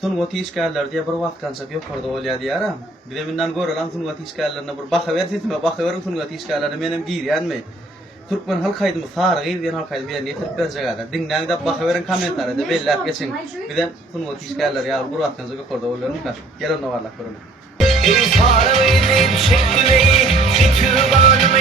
Tunwati iskallar diye bir vatkansak yok orada olya diyaram. Bir de minden görülen tunwati iskallarına bir bakaversin, bakaverin tunwati iskallarına menem giryanmay. Türkmen halkaydı mı far girdiyen halkaydı bir yerine yetirip berjagada. Dinlen de bakaverin komentarda belli geçin. Bir de tunwati iskallar ya bir vatkansak yok orada olya mı kaç. Gelin ne varlar korona. Is far away, çekmeyi, ki türbanımı